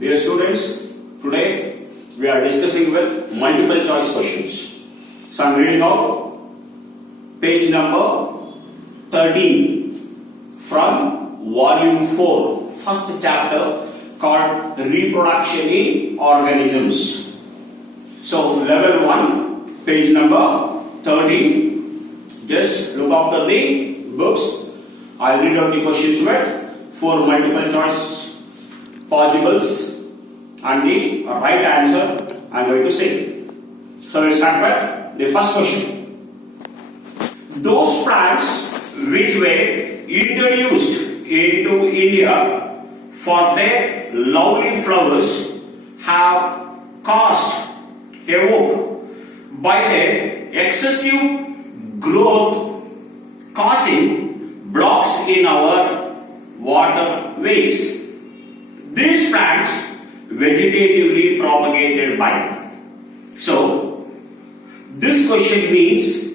Dear students, today we are discussing with multiple choice questions. So I am reading out page number 13 from volume 4, first chapter called Reproduction in Organisms. So level 1, page number 13. Just look after the books. I will read out the questions with 4 multiple choice possibles and the right answer I am going to say. So let's start with the first question. Those plants which were introduced into India for their lovely flowers have caused havoc by their excessive growth, causing blocks in our waterways. These plants vegetatively propagated by. So, this question means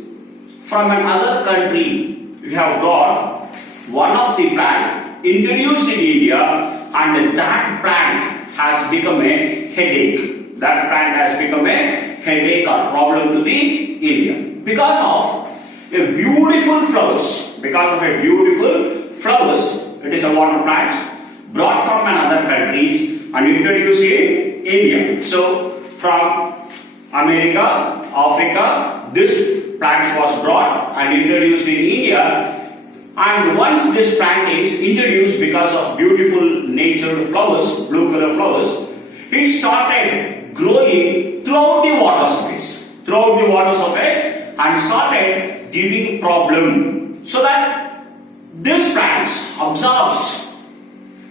from another country we have got one of the plant introduced in India and that plant has become a headache. That plant has become a headache or problem to the India because of a beautiful flowers. Because of a beautiful flowers, it is a water plant brought from another countries and introduced in India. So from America, Africa, this plant was brought and introduced in India. And once this plant is introduced because of beautiful natural flowers, blue color flowers, it started growing throughout the water surface. Throughout the water surface and started giving problem. So that this plant absorbs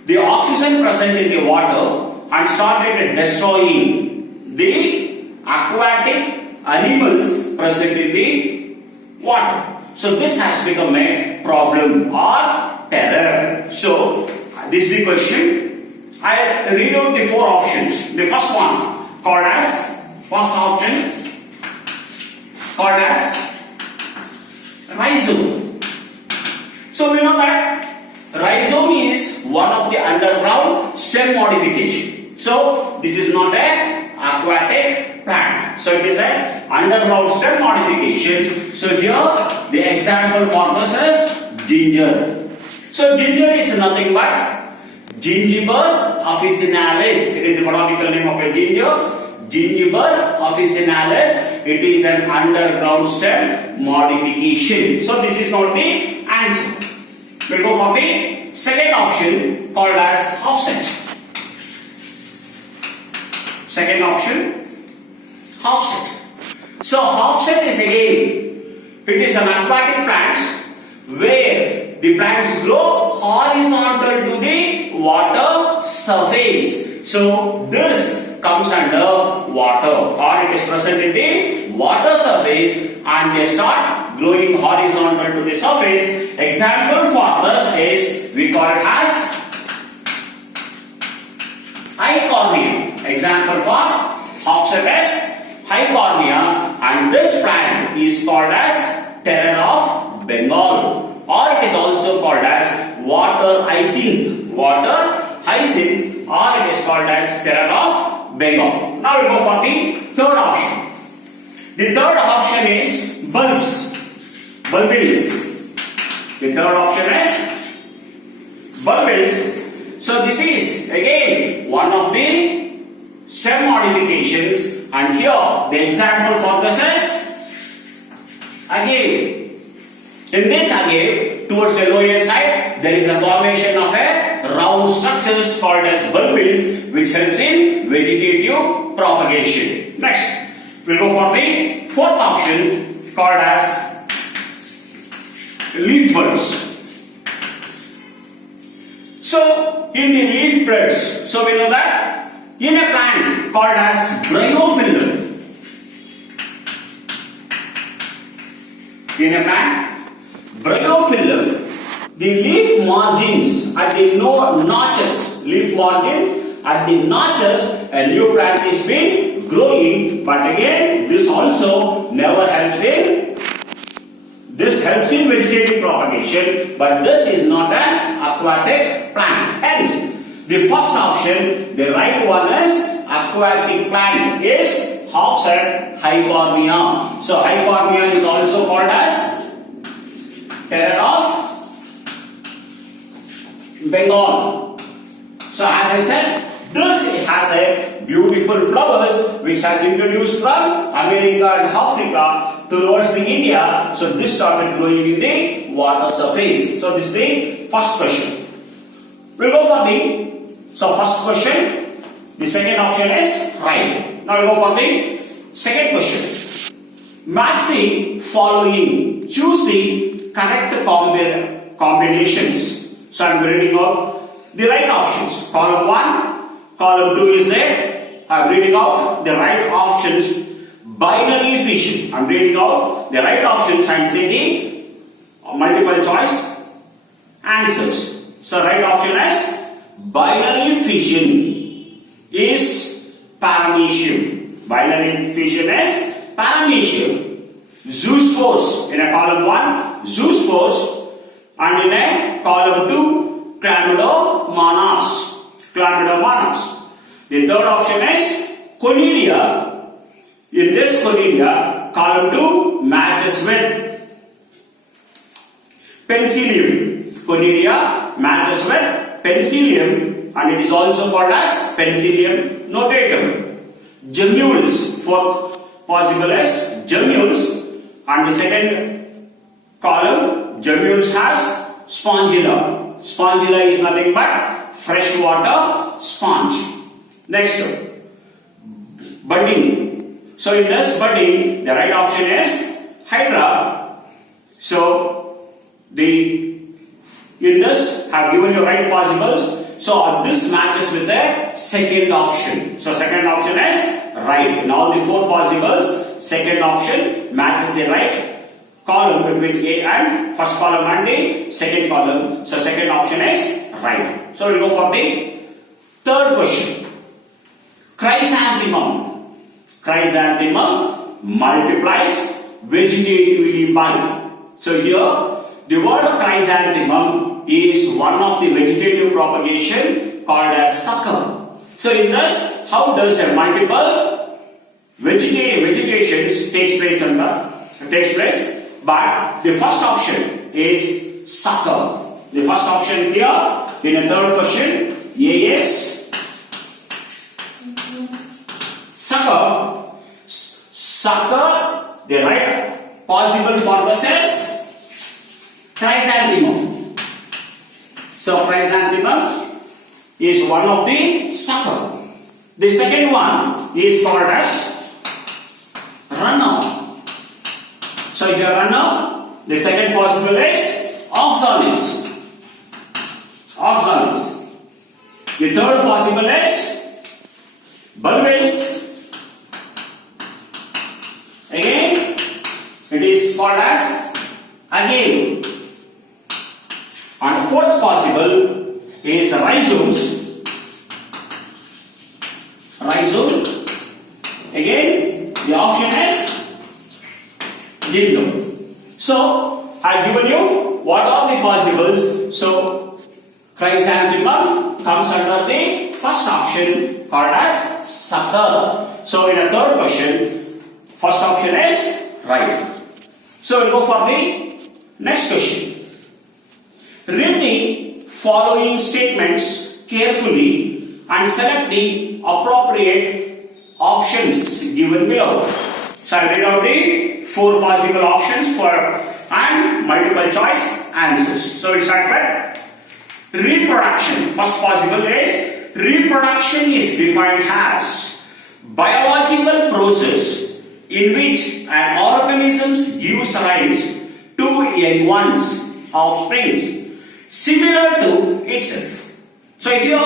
the oxygen present in the water and started destroying the aquatic animals present in the water. So this has become a problem or terror. So this is the question. I read out the 4 options. The first one called as, first option called as rhizome. So we know that rhizome is one of the underground stem modification. So this is not a aquatic plant. So it is a underground stem modifications. So here the example for this is ginger. So ginger is nothing but Gingiber officinalis. It is the botanical name of a ginger. Gingiber officinalis. It is an underground stem modification. So this is not the answer. We'll go for the second option called as offset. Second option, offset. So offset is again, it is an aquatic plant where the plants grow horizontal to the water surface. So this comes under water or it is present in the water surface and they start growing horizontal to the surface. Example for this is we call it as Hycornia. Example for offset is Hycornia and this plant is called as terror of Bengal or it is also called as water hyacinth. Water hyacinth or it is called as terror of Bengal. Now we go for the third option. The third option is bulbs. Bulbils. The third option is bulbils. So this is again one of the stem modifications and here the example for this is agave. In this agave towards the lower side there is a formation of a round structures called as bulbils which helps in vegetative propagation. Next we'll go for the fourth option called as leaf buds. So in the leaf buds, so we know that in a plant called as bryophyllum. In a plant bryophyllum, the leaf margins at the notches, leaf margins at the notches, a new plant is being growing, but again this also never helps in This helps in vegetative propagation, but this is not an aquatic plant. Hence, The first option, the right one is aquatic plant, is offset hypormia. So hypormia is also called as terror of Bengal. So as I said, this has a beautiful flowers which has introduced from America and Africa towards the India. So this started growing in the water surface. So this is the first question. We'll go for so first question. The second option is right. Now we'll go for the second question. Match the following. Choose the correct combinations. So I'm reading out the right options. Column 1, column 2 is there. I'm reading out the right options. Binary fission. I'm reading out the right options and say the multiple choice answers. So right option is binary fission is paramecium. Binary fission is paramecium. Zoospores in a column 1, zoospores, and in a column 2, chlamydomonas. Chlamydomonas. The third option is conidia. In this conidia, column 2 matches with penicillium. Conidia matches with penicillium, and it is also called as Penicillium notatum. Gemmules, fourth possible is gemmules, and the second column, gemmules has spongilla. Spongilla is nothing but freshwater sponge. Next, budding. So in this budding, the right option is Hydra. So in this have given you right possibles. So this matches with the second option. So second option is right. In all the four possibles, second option matches the right column between A and first column and the second column. So second option is right. So we'll go for the third question. Chrysanthemum. Chrysanthemum multiplies vegetatively by. So here the word chrysanthemum is one of the vegetative propagation called as sucker. So in this, how does a multiple vegetations takes place? But the first option is sucker. The first option here in a third question, A is sucker. Sucker, the right possible for this is chrysanthemum. So chrysanthemum is one of the sucker. The second one is called as runner. So here runner, the second possible is oxalis. Oxalis. The third possible is bulbous. Again, it is called as agave. And fourth possible is rhizomes. Rhizome. Again, the option is ginger. So, I have given you what are the possibles. So, chrysanthemum comes under the first option called as sucker. So, in a third question, first option is right. So, we'll go for the next question. Read the following statements carefully and select the appropriate options given below. So I read out the four possible options and multiple choice answers. So we start with reproduction. First possible is reproduction is defined as biological process in which an organism gives rise to young ones, offsprings, similar to itself. So here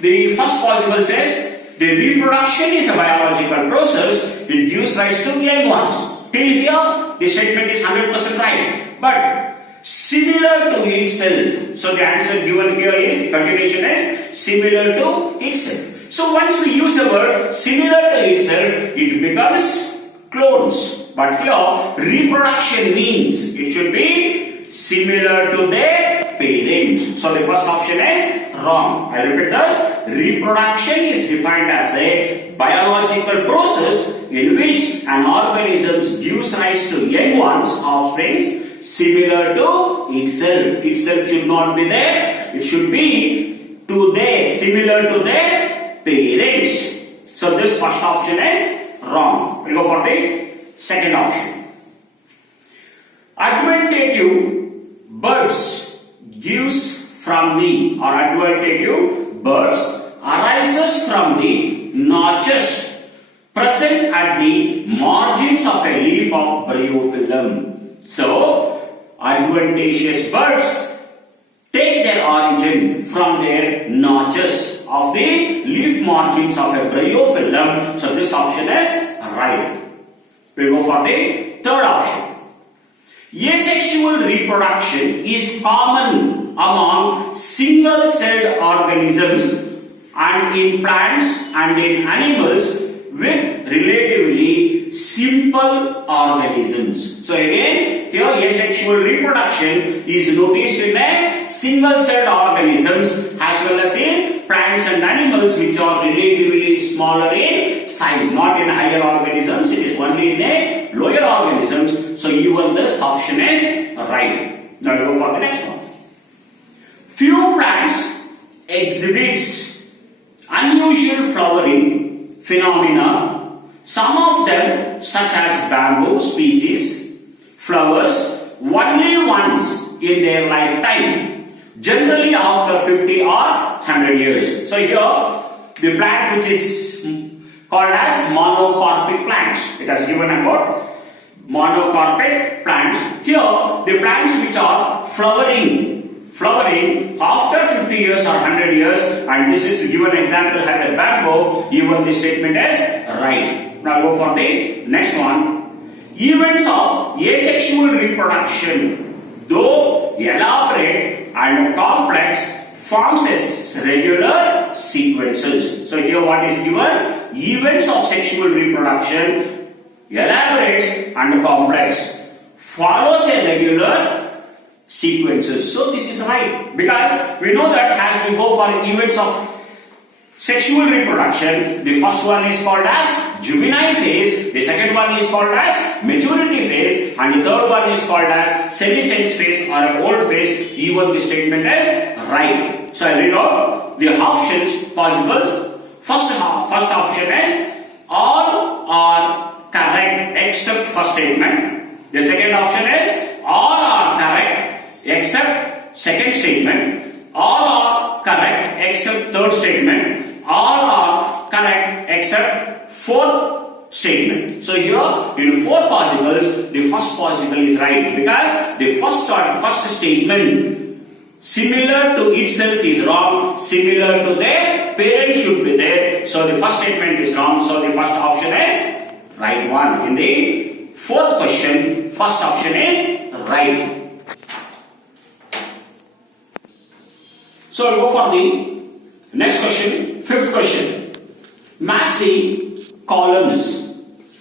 the first possible says the reproduction is a biological process, it gives rise to young ones. Till here the statement is 100% right. But similar to itself. So the answer given here is, continuation is similar to itself. So once we use the word similar to itself, it becomes clones. But here reproduction means it should be similar to their parent. So the first option is wrong. I repeat this. Reproduction is defined as a biological process in which an organism gives rise to young ones, offspring, similar to itself. Itself should not be there. It should be to their, similar to their parents. So this first option is wrong. We'll go for the second option. Adventative birds gives from the, or adventative birds arises from the notches present at the margins of a leaf of bryophyllum. So, adventitious birds take their origin from their notches of the leaf margins of a bryophyllum. So, this option is right. We'll go for the third option. Asexual reproduction is common among single-celled organisms and in plants and in animals with relatively simple organisms. So again, here asexual reproduction is noticed in a single-celled organisms as well as in plants and animals which are relatively smaller in size, not in higher organisms. It is only in a lower organisms. So even this option is right. Now go for the next one. Few plants exhibits unusual flowering phenomena. Some of them, such as bamboo species, flowers only once in their lifetime, generally after 50 or 100 years. So here, the plant which is called as monocarpic plants. It has given about monocarpic plants. Here, the plants which are flowering after 50 years or 100 years, and this is given example as a bamboo. Even this statement is right. Now go for the next one. Events of asexual reproduction, though elaborate and complex, forms as regular sequences. So here what is given? Events of sexual reproduction, elaborate and complex, follows a regular sequences. So this is right, because we know that as we go for events of sexual reproduction, the first one is called as juvenile phase, the second one is called as maturity phase, and the third one is called as senescence phase or an old phase. Even the statement is right. So I read out the options possible. First option is all are correct except first statement. The second option is all are correct except second statement. All are correct except third statement. All are correct except fourth statement. So here in four possibles, the first possible is right, because the first statement similar to itself is wrong. Similar to their parent should be there. So the first statement is wrong. So the first option is right one. In the fourth question, first option is right. So I'll go for the next question, fifth question. Match the columns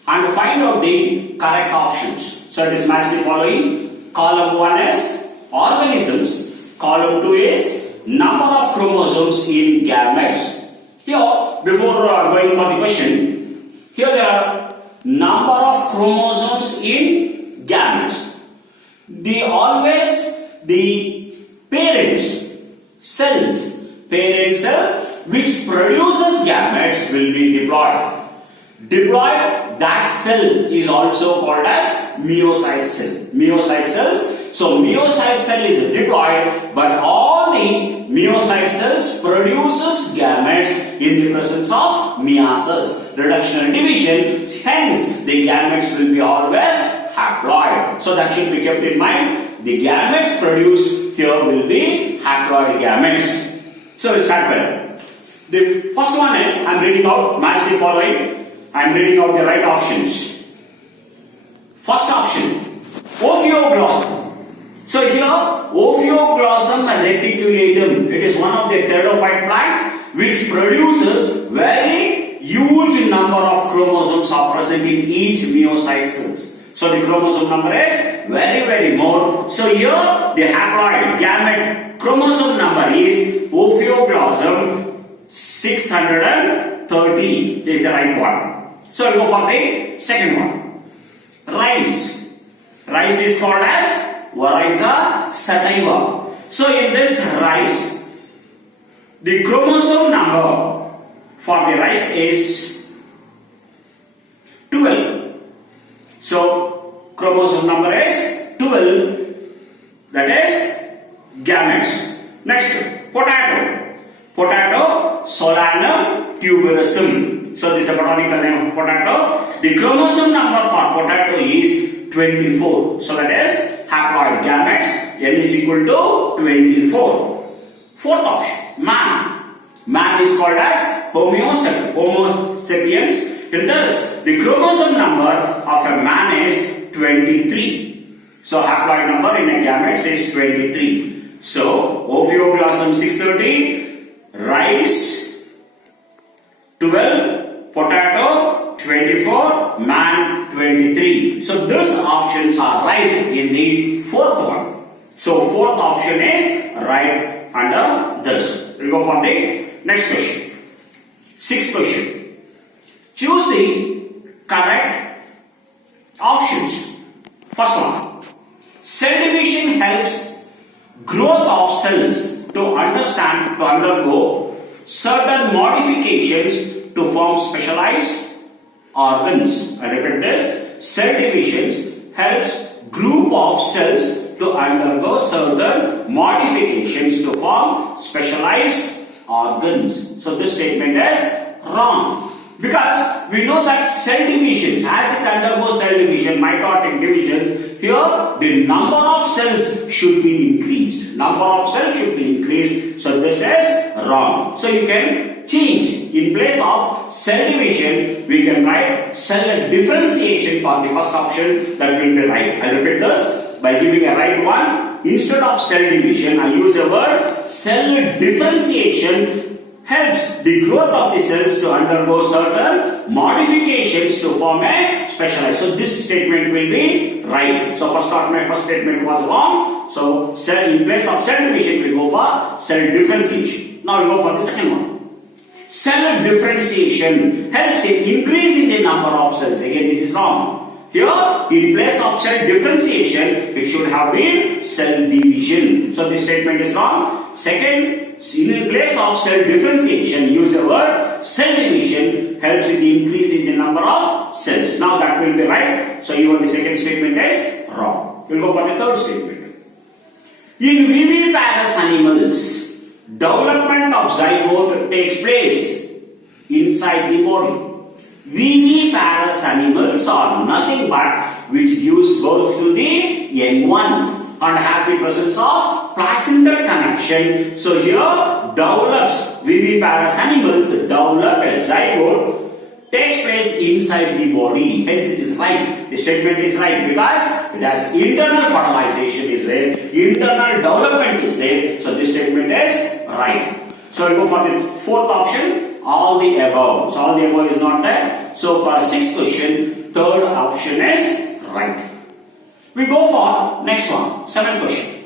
and find out the correct options. So it is match the following. Column 1 is organisms. Column 2 is number of chromosomes in gametes. Here, before going for the question, here there are number of chromosomes in gametes. The parents parent cell which produces gametes will be diploid. That cell is also called as myocyte cell. Myocyte cells. So myocyte cell is diploid, but all the myocyte cells produces gametes in the presence of meiosis, reduction and division. Hence, the gametes will be always haploid. So that should be kept in mind. The gametes produced here will be haploid gametes. So let's start with the first one is, I am reading out, match the following. I am reading out the right options. First option, Ophioglossum. So here, Ophioglossum reticulatum. It is one of the pteridophyte plant which produces very huge number of chromosomes are present in each myocyte cells. So the chromosome number is very more. So here the haploid gamete chromosome number is Ophioplasm 630. This is the right one. So we'll go for the second one. Rice. Rice is called as Oryza sativa. So in this rice, the chromosome number for the rice is 12. So chromosome number is 12. That is gametes. Next, potato. Potato Solanum tuberosum. So this is a botanical name of potato. The chromosome number for potato is 24. So that is haploid gametes. N is equal to 24. Fourth option, man. Man is called as Homo sapiens. And thus the chromosome number of a man is 23. So haploid number in a gametes is 23. So Ophioplasm 630, rice 12, potato 24, man 23. So these options are right in the fourth one. So fourth option is right under this. We'll go for the next question. Sixth question. Choose the correct options. First one. Cell division helps growth of cells to undergo certain modifications to form specialized organs. I repeat this. Cell divisions helps group of cells to undergo certain modifications to form specialized organs. So this statement is wrong. Because we know that cell divisions, as it undergoes cell division, mitotic divisions, here the number of cells should be increased. Number of cells should be increased. So this is wrong. So you can change. In place of cell division, we can write cell differentiation for the first option. That will be right. I repeat this. By giving a right one, instead of cell division, I use the word cell differentiation. Helps the growth of the cells to undergo certain modifications to form a specialized. So this statement will be right. So first statement was wrong. So in place of cell division, we go for cell differentiation. Now we go for the second one. Cell differentiation helps in increasing the number of cells. Again, this is wrong. Here, in place of cell differentiation, it should have been cell division. So this statement is wrong. Second, in place of cell differentiation, use the word cell division helps in increasing the number of cells. Now that will be right. So even the second statement is wrong. We'll go for the third statement. In viviparous animals, development of zygote takes place inside the body. Viviparous animals are nothing but which gives birth to the young ones and has the presence of placental connection. So here develops viviparous animals develop a zygote takes place inside the body. Hence it is right. The statement is right because it has internal fertilization is there, internal development is there. So this statement is right. So we go for the fourth option. All the above. So all the above is not there. So for sixth question, third option is right. We go for next one, seventh question.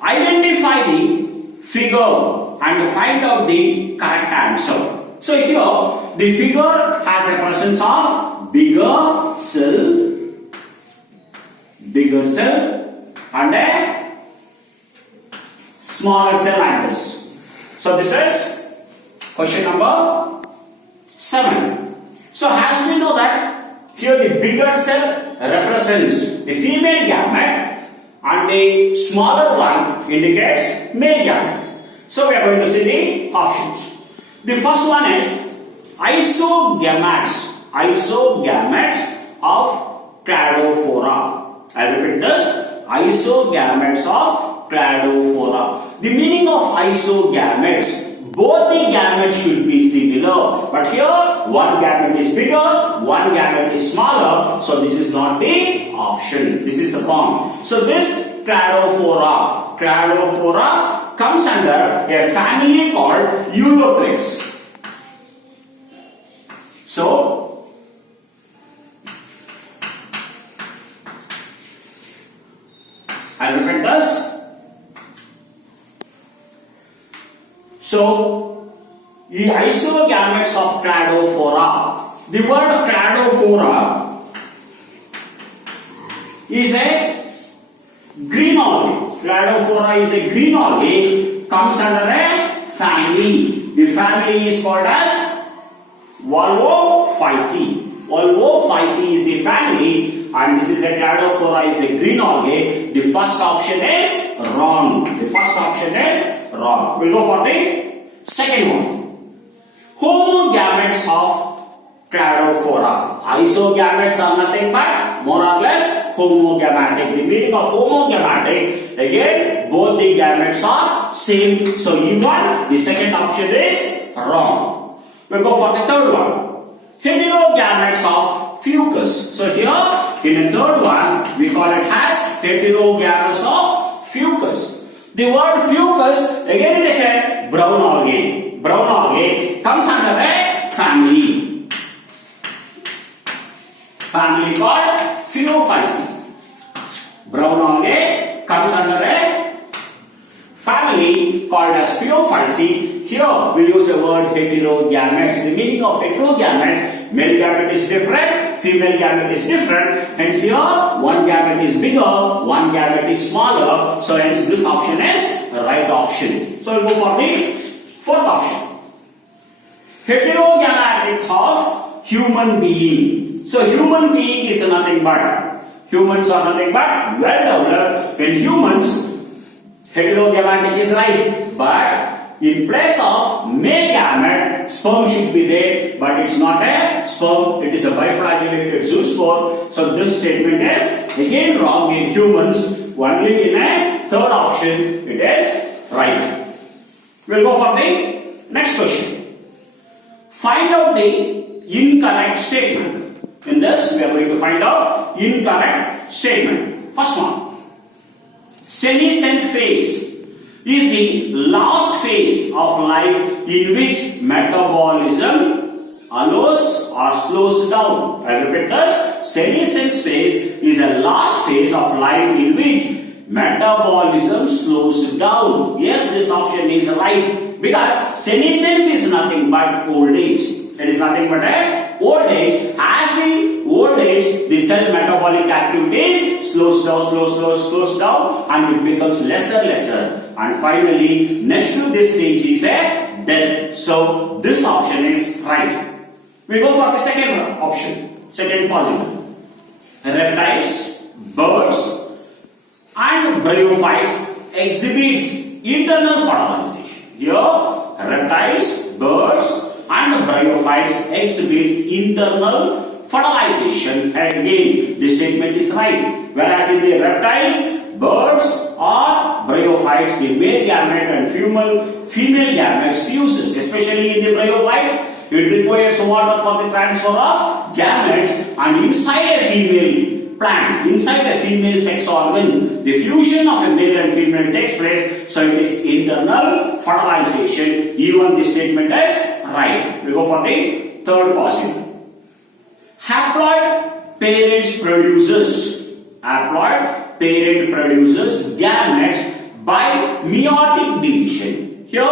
Identify the figure and find out the correct answer. So here the figure has a presence of bigger cell and a smaller cell like this. So this is question number 7. So as we know that here the bigger cell represents the female gamete and the smaller one indicates male gamete. So we are going to see the options. The first one is isogametes of Tradophora. I repeat this, isogametes of Tradophora. The meaning of isogametes, both the gametes should be similar, but here one gamete is bigger, one gamete is smaller, so this is not the option. This is wrong. So this Tradophora comes under a family called Eurotrix. So the isogametes of Tradophora. The word Tradophora is a green algae. Tradophora is a green algae, comes under a family. The family is called as Volvophyceae. Volvophyceae is the family, and this is a Tradophora is a green algae. The first option is wrong. The first option is wrong. We'll go for the second one. Homogametes of Tradophora. Isogametes are nothing but more or less homogametic. The meaning of homogametic, again, both the gametes are same. So E1, the second option is wrong. We'll go for the third one. Heterogametes of fucus. So here, in the third one, we call it as heterogametes of fucus. The word fucus, again it is a brown algae. Brown algae comes under a family. Family called Phaeophyceae. Brown algae comes under a family called as Phaeophyceae. Here we use the word heterogametes. The meaning of heterogamete, male gamete is different, female gamete is different. Hence here, one gamete is bigger, one gamete is smaller. So hence this option is the right option. So we'll go for the fourth option. Heterogametic of human being. So human being is nothing but, humans are nothing but well developed. In humans, heterogametic is right, but in place of male gamete, sperm should be there, but it's not a sperm, it is a biflagellated zoospore. So this statement is again wrong in humans. Only in a third option it is right. We'll go for the next question. Find out the incorrect statement. In this, we are going to find out incorrect statement. First one. Senescent phase is the last phase of life in which metabolism allows or slows down. I repeat this. Senescent phase is a last phase of life in which metabolism slows down. Yes, this option is right, because senescence is nothing but old age. It is nothing but a old age. As the old age, the cell metabolic activities slows down, and it becomes lesser. And finally, next to this stage is a death. So this option is right. We go for the second option, second possible. Reptiles, birds, and bryophytes exhibits internal fertilization. Here, reptiles, birds, and bryophytes exhibits internal fertilization. And again, this statement is right. Whereas in the reptiles, birds, or bryophytes, the male gamete and female gametes fuses. Especially in the bryophytes, it requires water for the transfer of gametes, and inside a female plant, inside a female sex organ, the fusion of a male and female takes place. So it is internal fertilization. Even this statement is right. We go for the third possible. Haploid parents produces. Haploid parent produces gametes by meiotic division. Here,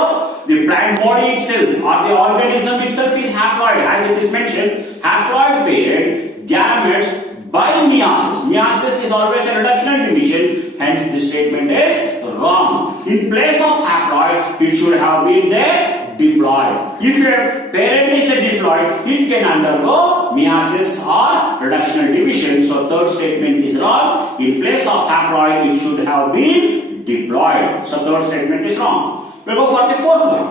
the plant body itself or the organism itself is haploid, as it is mentioned. Haploid parent gametes by meiosis. Meiosis is always a reductional division. Hence, this statement is wrong. In place of haploid, it should have been there diploid. If your parent is a diploid, it can undergo meiosis or reductional division. So third statement is wrong. In place of haploid, it should have been diploid. So third statement is wrong. We'll go for the fourth one.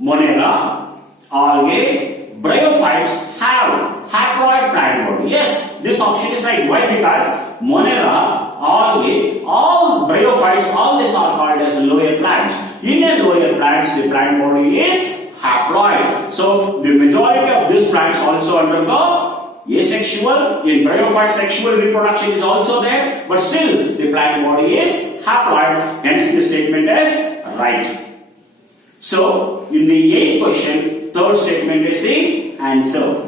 Monera, algae, bryophytes have haploid plant body. Yes, this option is right. Why? Because Monera, algae, all bryophytes, all these are called as lower plants. In a lower plants, the plant body is haploid. So the majority of these plants also undergo asexual. In bryophyte, sexual reproduction is also there, but still the plant body is haploid. Hence the statement is right. So in the 8th question, third statement is the answer.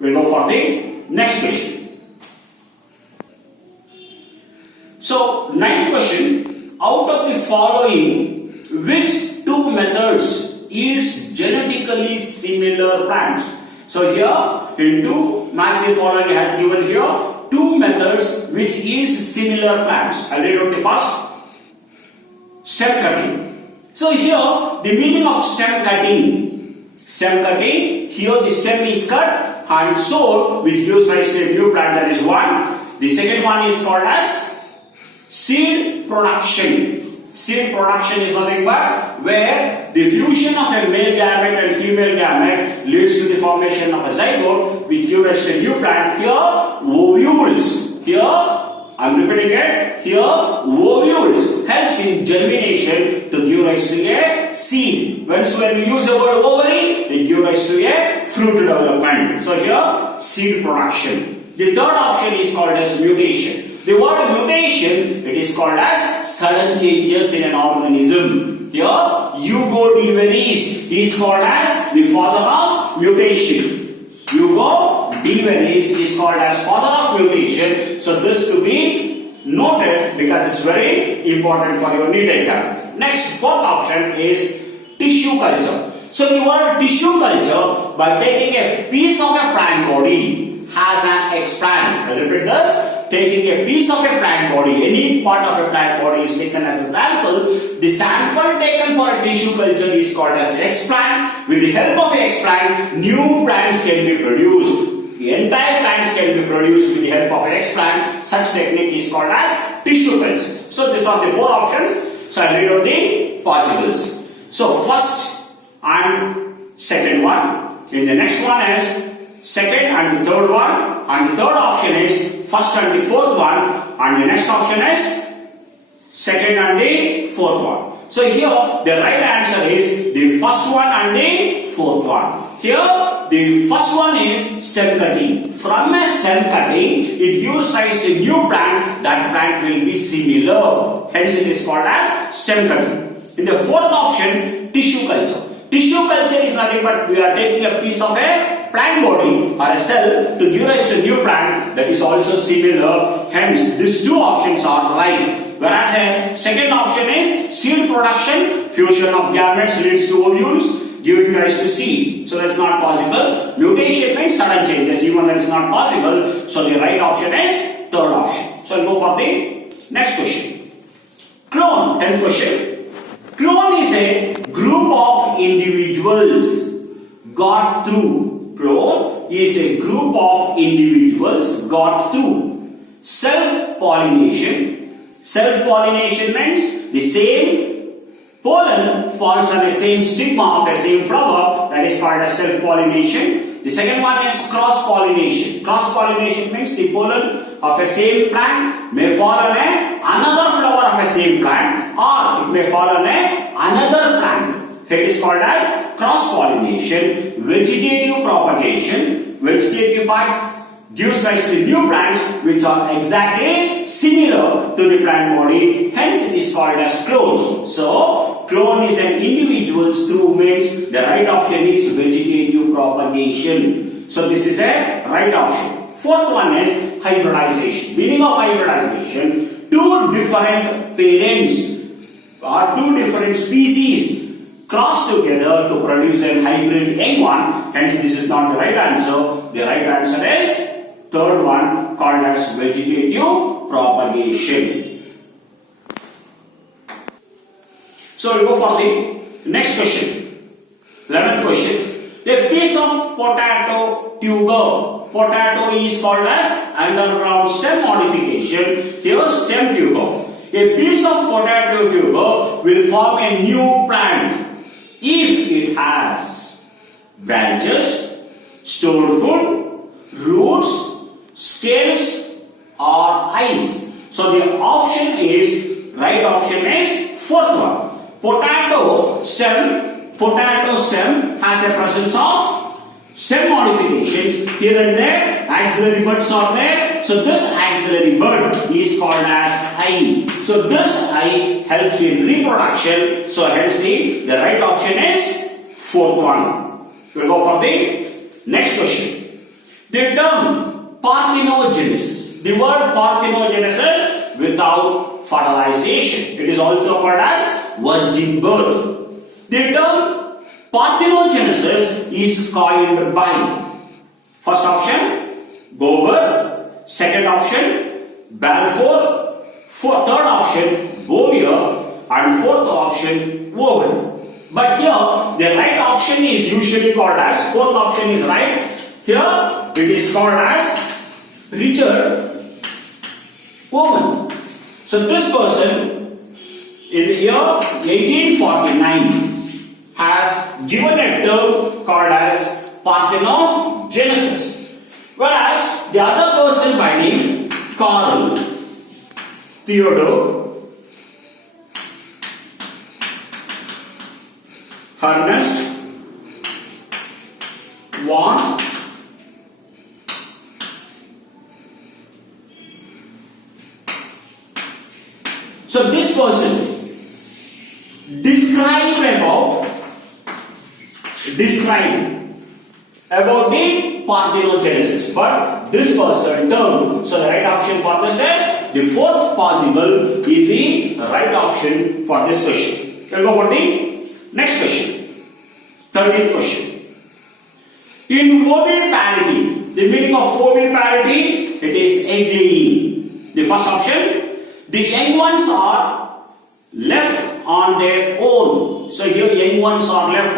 We'll go for the next question. So 9th question, out of the following, which two methods yields genetically similar plants. So here in 2 marks the following has given here 2 methods which yields similar plants. I'll read out the first. Stem cutting. So here the meaning of stem cutting. Stem cutting, here the stem is cut and sowed, which gives rise to a new plant, that is one. The second one is called as seed production. Seed production is nothing but where the fusion of a male gamete and female gamete leads to the formation of a zygote, which gives rise to a new plant. Here ovules. Here I'm repeating it. Here ovules helps in germination to give rise to a seed. When we use the word ovary, it gives rise to a fruit development. So here seed production. The third option is called as mutation. The word mutation, it is called as sudden changes in an organism. Here Ugo-Deveris is called as the father of mutation. Ugo-Deveris is called as father of mutation. So this to be noted because it's very important for your NEET exam. Next, fourth option is tissue culture. So the word tissue culture, by taking a piece of a plant body has an explant. I repeat this. Taking a piece of a plant body, any part of a plant body is taken as a sample. The sample taken for a tissue culture is called as an explant. With the help of an explant, new plants can be produced. The entire plants can be produced with the help of an explant. Such technique is called as tissue culture. So these are the 4 options. So I read out the possibles. So first and second one. In the next one is second and the third one. And the third option is first and the fourth one, and the next option is second and the fourth one. So here the right answer is the first one and the fourth one. Here the first one is stem cutting. From a stem cutting, it gives rise to a new plant. That plant will be similar. Hence it is called as stem cutting. In the fourth option, tissue culture. Tissue culture is nothing but we are taking a piece of a plant body or a cell to give rise to a new plant that is also similar. Hence, these 2 options are right. Whereas a second option is seed production. Fusion of gametes leads to ovules, giving rise to seed. So that's not possible. Mutation means sudden changes. Even that is not possible. So the right option is third option. So I'll go for the next question. Clone, 10th question. Clone is a group of individuals got through. Clone is a group of individuals got through self-pollination. Self-pollination means the same pollen falls on the same stigma of the same flower. That is called as self-pollination. The second one is cross-pollination. Cross-pollination means the pollen of a same plant may fall on another flower of a same plant, or it may fall on another plant. It is called as cross-pollination. Vegetative propagation. Vegetative parts gives rise to new plants which are exactly similar to the plant body. Hence it is called as clones. So clone is an individual's through means the right option is vegetative propagation. So this is a right option. Fourth one is hybridization. Meaning of hybridization, 2 different parents or 2 different species cross together to produce a hybrid young one. Hence this is not the right answer. The right answer is third one, called as vegetative propagation. So we'll go for the next question. 11th question. A piece of potato tuber. Potato is called as underground stem modification. Here stem tuber. A piece of potato tuber will form a new plant if it has branches, stored food, roots, scales or eyes. So the option is, right option is fourth one. Potato stem has a presence of stem modifications here and there. Axillary buds are there. So this axillary bud is called as eye. So this eye helps in reproduction. So hence the right option is fourth one. We'll go for the next question. The term parthenogenesis. The word parthenogenesis without fertilization. It is also called as virgin birth. The term Parthenogenesis is coined by first option Gober, second option Balfour, third option Bouvier, and fourth option Owen. But here the right option is usually called as, fourth option is right, here it is called as Richard Owen. So this person in the year 1849 has given a term called as parthenogenesis, whereas the other person by name Carl Theodore Ernest von So this person described about the parthenogenesis, but this person term, so the right option for this is the fourth possible is the right option for this question. We'll go for the next question, 30th question. In oviparity, the meaning of oviparity, it is egg laying. The first option, the young ones are left on their own. So here young ones are left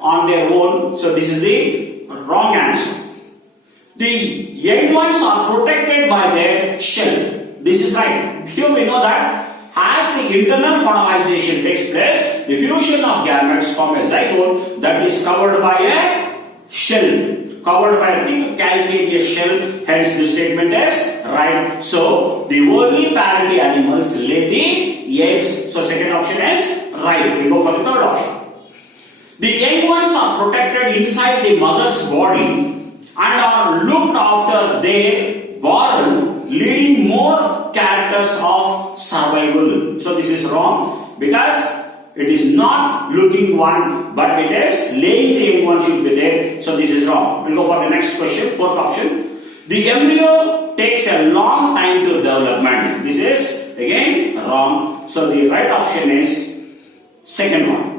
on their own. So this is the wrong answer. The young ones are protected by their shell. This is right. Here we know that as the internal fertilization takes place, the fusion of gametes form a zygote that is covered by a shell, covered by a thick calcareous shell. Hence the statement is right. So the oviparity animals lay the eggs. So second option is right. We go for the third option. The young ones are protected inside the mother's body and are looked after their born, leading more characters of survival. So this is wrong because it is not looking one, but it is laying the young one should be there. So this is wrong. We'll go for the next question, fourth option. The embryo takes a long time to development. This is again wrong. So the right option is second one.